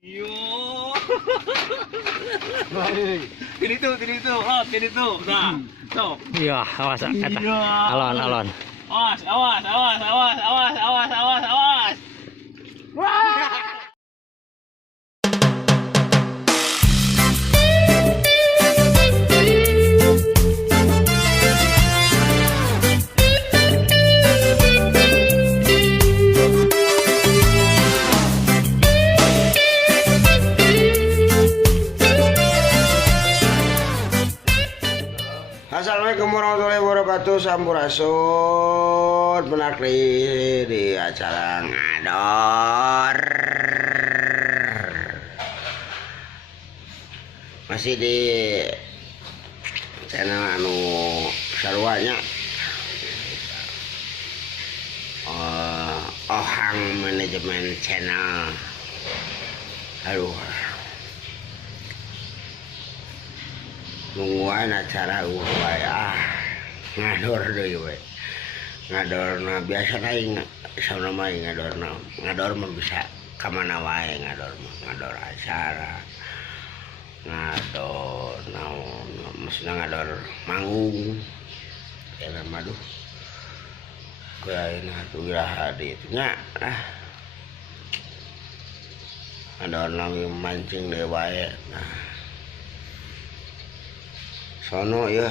Yo. Ini tuh, oh, ini tuh, nah, tuh. Iya, awas kata. Alon. Awas. Wah. Assalamualaikum warahmatullahi wabarakatuh. Sampurasun penakli di acara ngador. Masih di channel anu saruanya Ohang Manajemen Channel. Aduh, nungguan acara wae ngador deui we. Ngadorna biasa aing sauna mah ngador mah bisa ka mana wae ngador acara. Ngador naon maksudna ngador manggung. Eta mah duh. Kuaina atuh iraha di itu nya. Ngador nami mancing deui wae. Nah, sono ya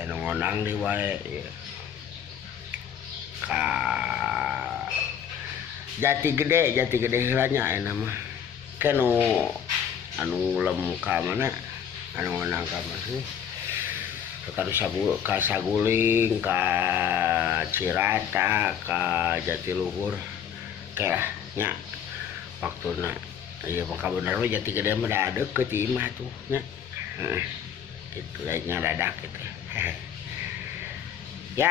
anu ngonang di wae ya ka jati gede heulanya aya mah kanu anu lem ka mana anu ngonang ka mah sih ka Saguling ka Cirata ka Jatiluhur kayak nya waktuna ieu mah bener we jati gede mah da deukeut imah tuh nya itu lainnya dadak gitu. Ya,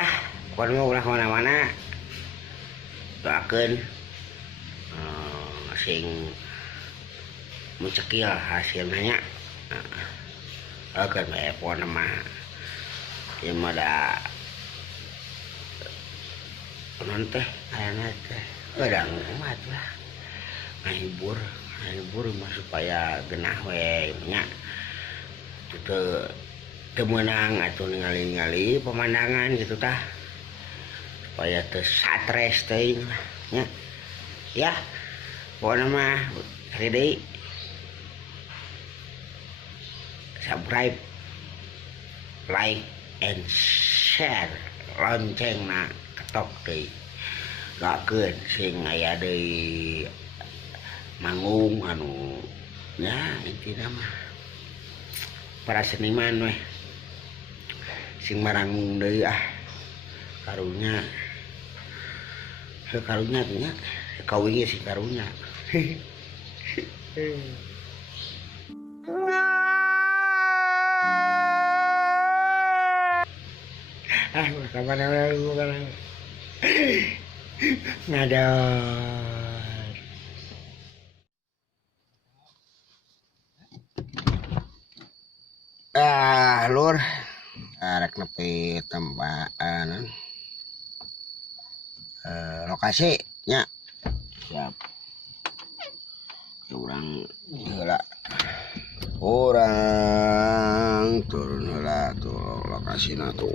pokoknya mau ulah kemana-mana doakeun sing mencekil hasilnya akan bae pokona mah ieu mah da naon teh ayana teh kadang mah lah ngahibur mah supaya genah we nya temenang atau ningali pemandangan gitu tah supaya teu satres teuing nya ya pokona mah ready subscribe like and share loncengna ketok deui doakeun sing aya deui manggung anu nya intina mah para seniman weh sing marangung deui karunya tuh nya kawinge si karunya kapan lu kan ngador lur arek nepi tembaan lokasi nya siap urang turun heula tuh lokasina tuh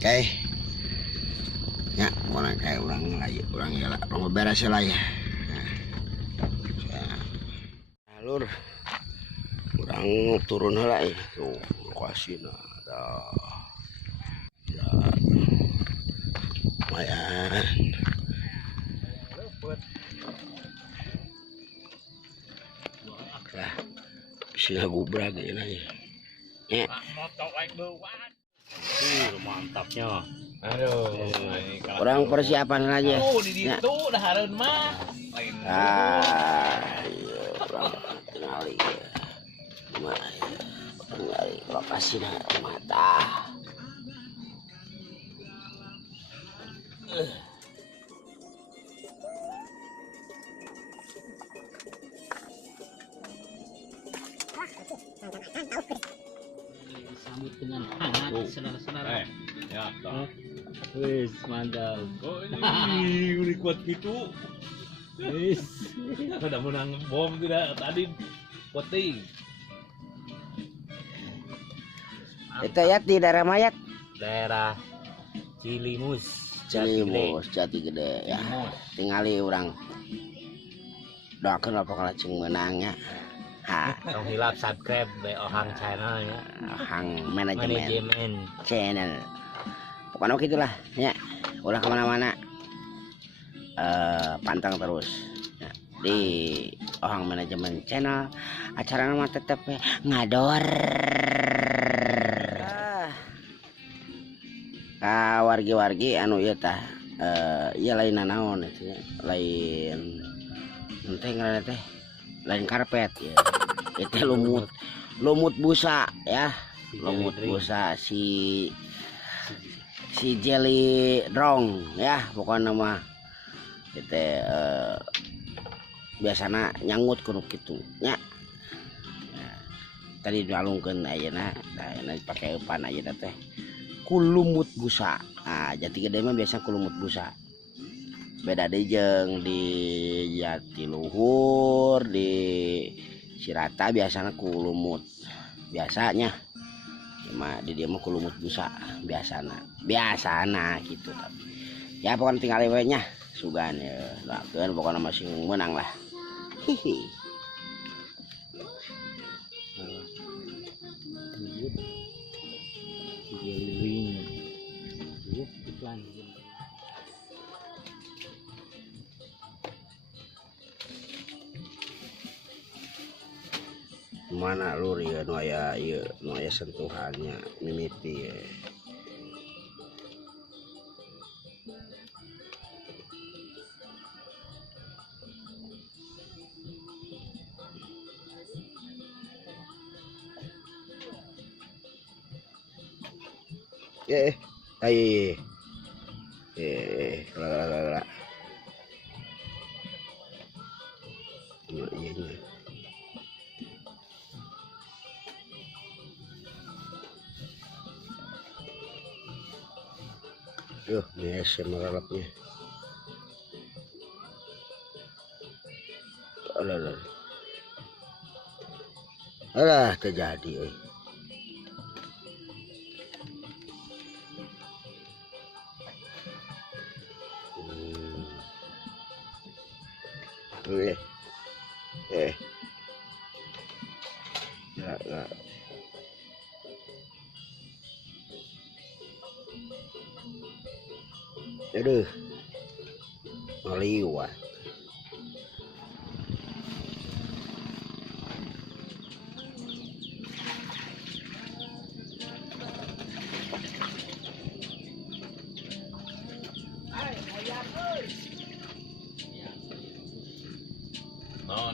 oke nya orang kayak urang ya urang beres lah ya. Lur urang turun heula tuh lokasina ada ya lumayan lah bisa ngagubrak gini ya Mantapnya. Aduh, orang persiapan aja. Oh, di situ dah hareun mah. Iya, orang kenali ya. Gimana ya? Kenali lokasi mata. Sambut dengan hangat saudara-saudara. Ya, toh. Wis mantap. Oh ini udah kuat gitu. Wis. Ada menang bom tidak tadi poting. Itu ya di daerah Mayat. Daerah Cilimus. Cilimus, Jati Gede ya. Tingali orang. Doakan apa kalau cing menangnya. Ha, Tong hilap subscribe be Ohang channel ya. hang manajemen Manajemen. channel. Pokoknya gitulah ya. Ulah kemana-mana. Pantang terus ya, di Ohang Manajemen Channel. Acara nama tetap ngador. Wargi-wargi anu ieu tah ieu lain naon itu ya. Lain teh ngaranna teh lain karpet ya. Itu lumut busa ya. Lumut busa si jelly drong ya pokoknya mah kita biasanya nyangut kuno gitu nya tadi dialungkan ayeuna pakai epan ayeuna teh kulumut busa. Nah Jati Gede mah biasa kulumut busa, beda deh jeung di Jatiluhur di Cirata biasanya kulumut biasanya. Cuma di dia mah kulumut busa biasana gitu tapi ya pokoknya tinggal lewatnya sugan ya doakeun pokoknya masih menang lah. Hihi. Mana lur ya nu aya ieu nu aya sentuhannya mimiti ya. Ayo lah. Iya. Yuh, mes meralapnya. Alah, terjadi. Ya. Aduh, ngeliwat. Non.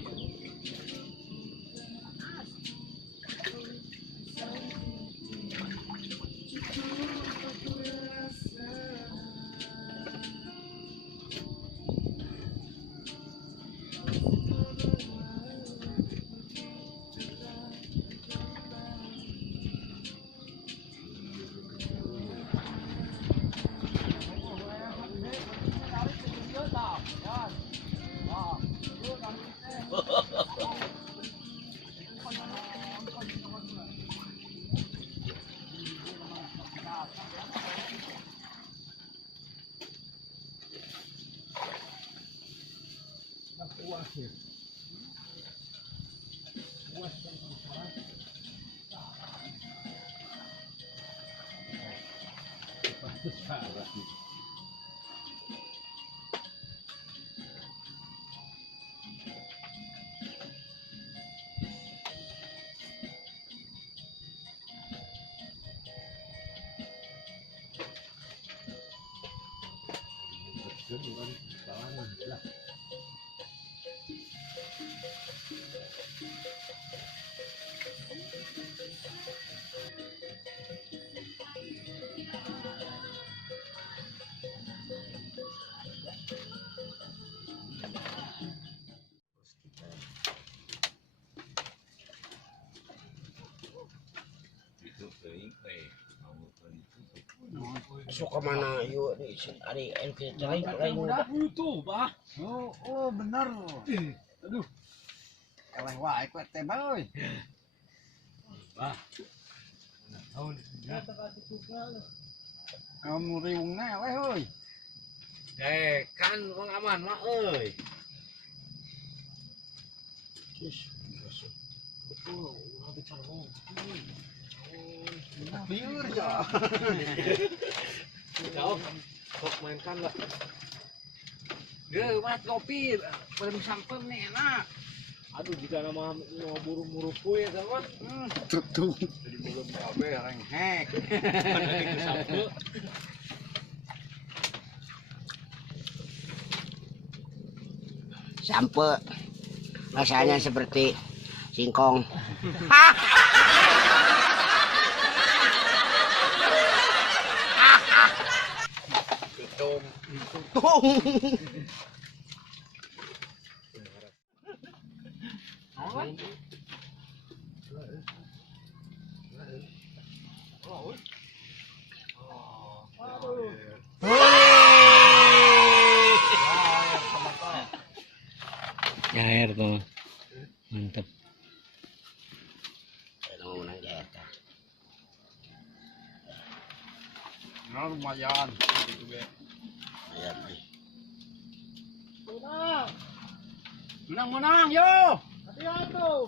Itu teuing suka mana yuk di hari LK lain Itu, Bah. Oh, bener. Aduh. Kalah wae kuat teh boy. Bah. Kamu riungna we heuy. Kan Bang Aman mah euy. Liur ya. Jauh. Kok mainkan lah. Dia buat kopi, belum sampai nih enak. Aduh, jika nama buru-buru kue sama. Tuh. Jadi belum kabeh renghek. sampai rasanya seperti singkong. Air tuh. Mantap. Nah, lumayan. Menang, yo. Hati-hati tuh.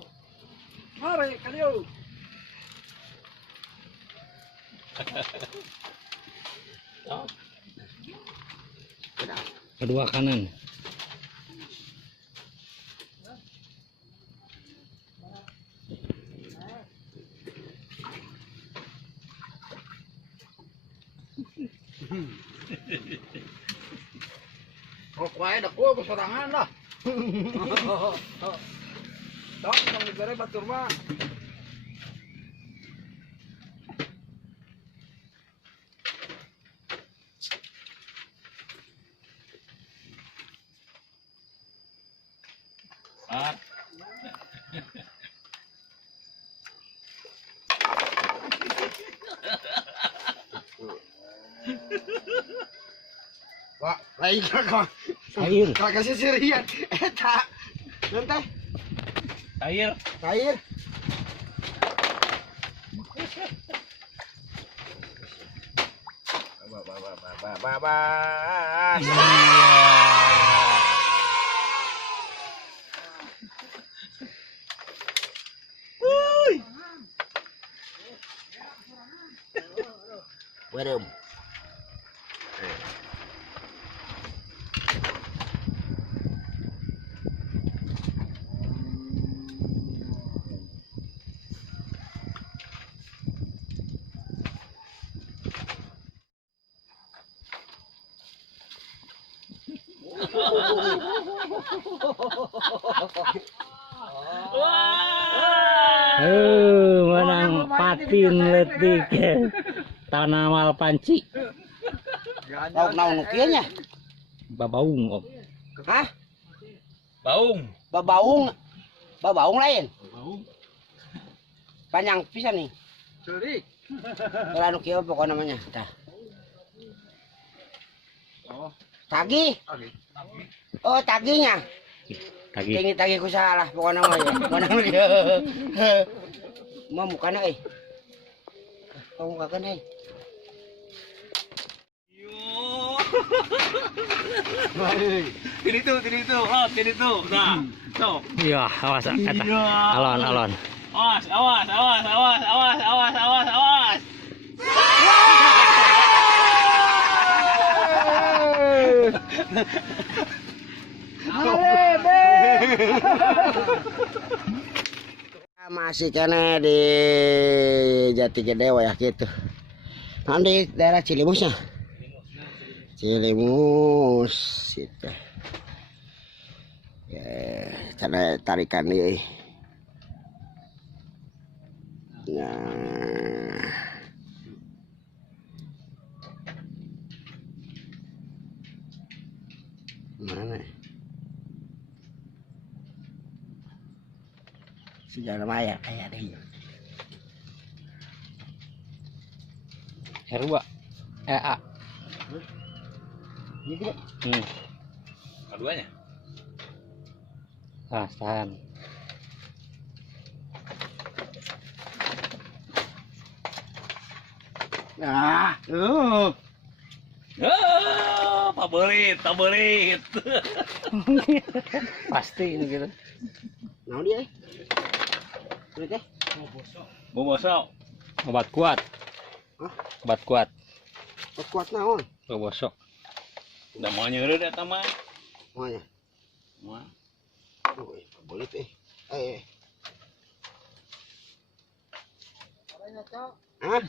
Mari, kalian. Kedua kanan. Rok wae dah gua sorangan lah. Tok nang negara batur mah. Pak, lain kok. Air. Kagak sisirian. Eta. Nanti Air. air. Belum. Menang patin letik. Tanamal panci. Lauk naon kieu nya? Babaung om. Hah? Baung. Babaung lain. Panjang pisan nih. Cerik. Kalau anu kieu pokok namanya. Tah. Oh, Tagi. oke. Oh, taginya. Lagi. Tagi ku salah pokoknya mah ya. Mana dia. Mau mukana euy. Kamu kakeun euy. Ini tuh. Oh, ini tuh. Nah, tuh. Iya, awas kata. Alon. Awas. Masih kena di Jati Gede ya gitu. Nanti daerah Cilimusnya. Cilimus itu. Ya, karena tarikan nih. Nah. Mana? Sejarah maya kayak deh. R2. A. Ini gede. Keduanya. Ah, tahan. Nah, Favorit, favorit. Pasti ini gitu. naon dia? Ini teh. Bobosok. Obat kuat. Hah? Obat kuat. Kuat naon? Bobosok. Udah mau nyuruh deh teman. Moanya. Mau. Oh, boleh teh. Eh. Hah?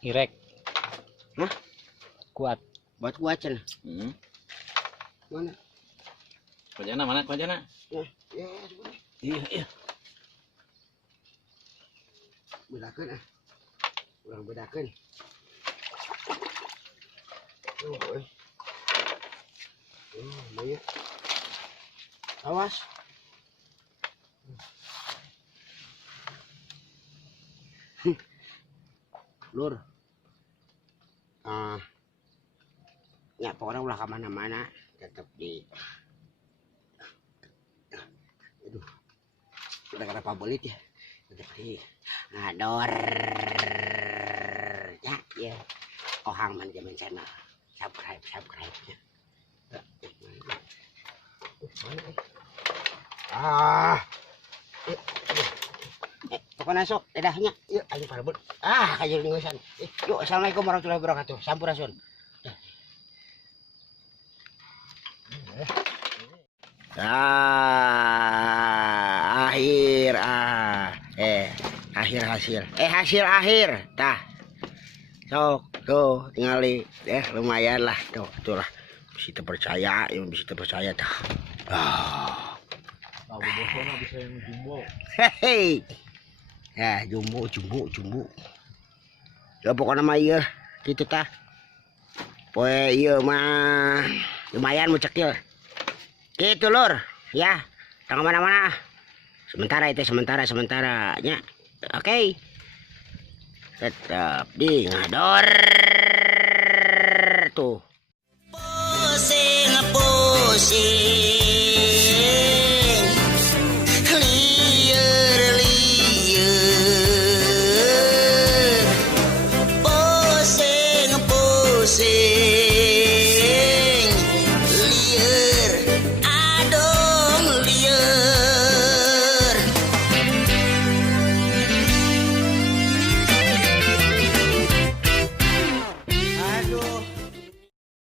Irek. Hah? Kuat. Buat kuat cenah. Mana? Kojana mana kojana? Ya, ya, sebentar. Iya, iya. Bedakeun ah. Urang bedakeun. Oh, banyak. Awas. Lur. Ya pokoknya ulah kemana-mana tetap di. Aduh. Udah kena pabelit ya. Tetap di ngador. Ya. Ohang man jaman channel. Subscribe ya. Pokoknya sok, dedahnya. Yuk, ayo parabut. Kayak ngeusan. Yuk, assalamualaikum warahmatullahi wabarakatuh. Sampurasun. Hasil akhir. Tah. Sok, tuh, tingali. Lumayan lah. Tuh lah. Bisa terpercaya, bisa terpercaya dah. Tahu bosoknya bisa yang jumbo. Hei. Ya, jumbo. Ya pokoknya mah iya gitu tah. Poe iya mah lumayan mucekil. Gitu lur, ya. Jangan mana-mana. Sementara nya. Oke. Tetap di ngador tuh. Pusing. Liar. Pusing.